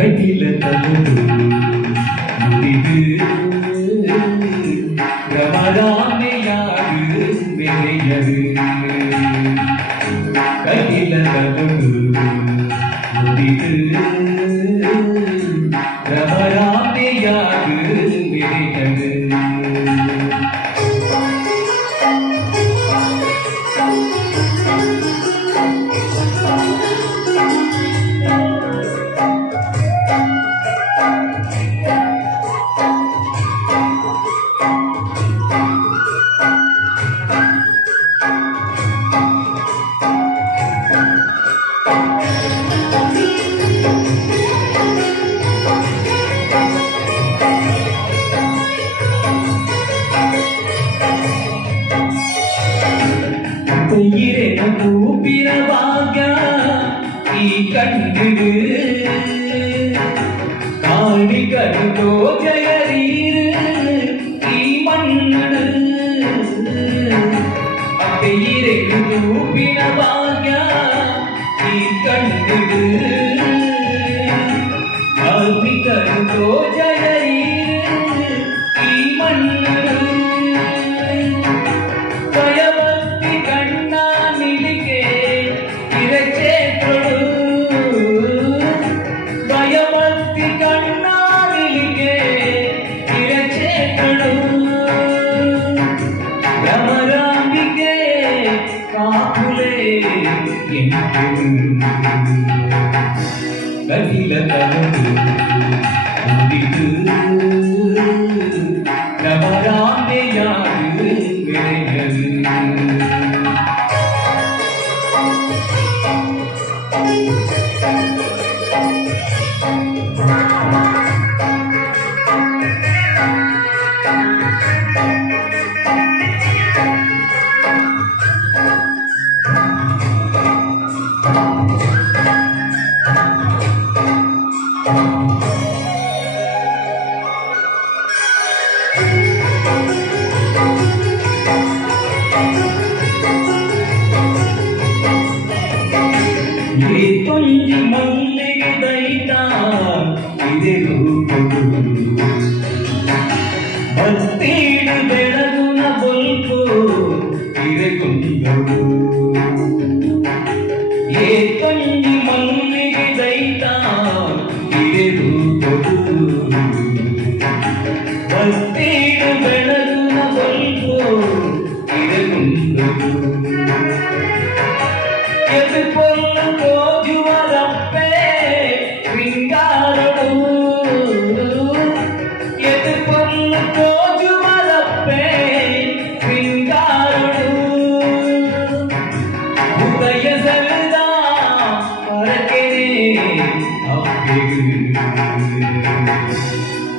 கையில தந்து உயிரை கூப்பிடவாக? நீ கண்டிடு കണ്ടികണ്ടോ ജയരീര് ഈ മണ്ണട് അപ്പയിരയ്ക്കു പിണ ഭാഗ്യ ഈ കണ്ടിട് കണ്ടികണ്ടോ ജയരീര് ഈ മണ്ണട് ദയവത്തി കണ്ണാനിലിക്കേ ഇരച്ചേത്രോ காத்திலே கதில கலந்து நமராமே யாரு விளையாது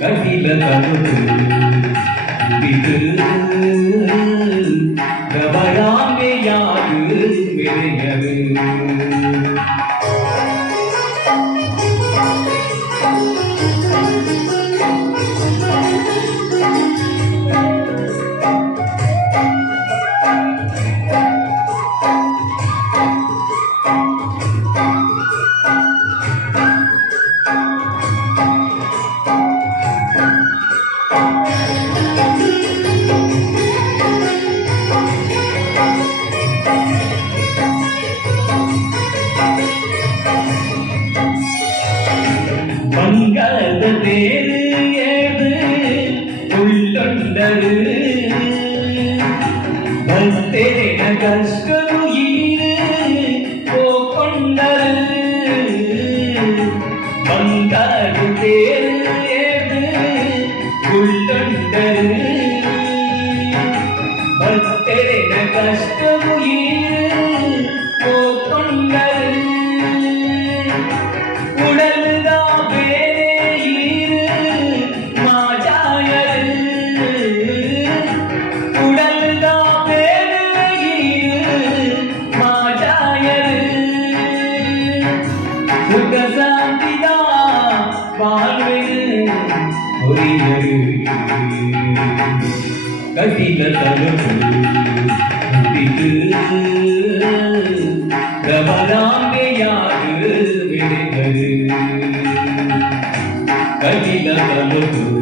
கதில தவறு கபராமே யாது விளையது Thank you. மங்கள தேரு ஏது உள்ளொண்டது பக்தேன கஷ்டரு ஈரு போக்கொண்டது. மங்கள தேரு ஏது உள்ளொண்டது பக்தேன கஷ்டரு கதில தலமுடிது கவலாமையாது விடுவது கதில தலமுடிது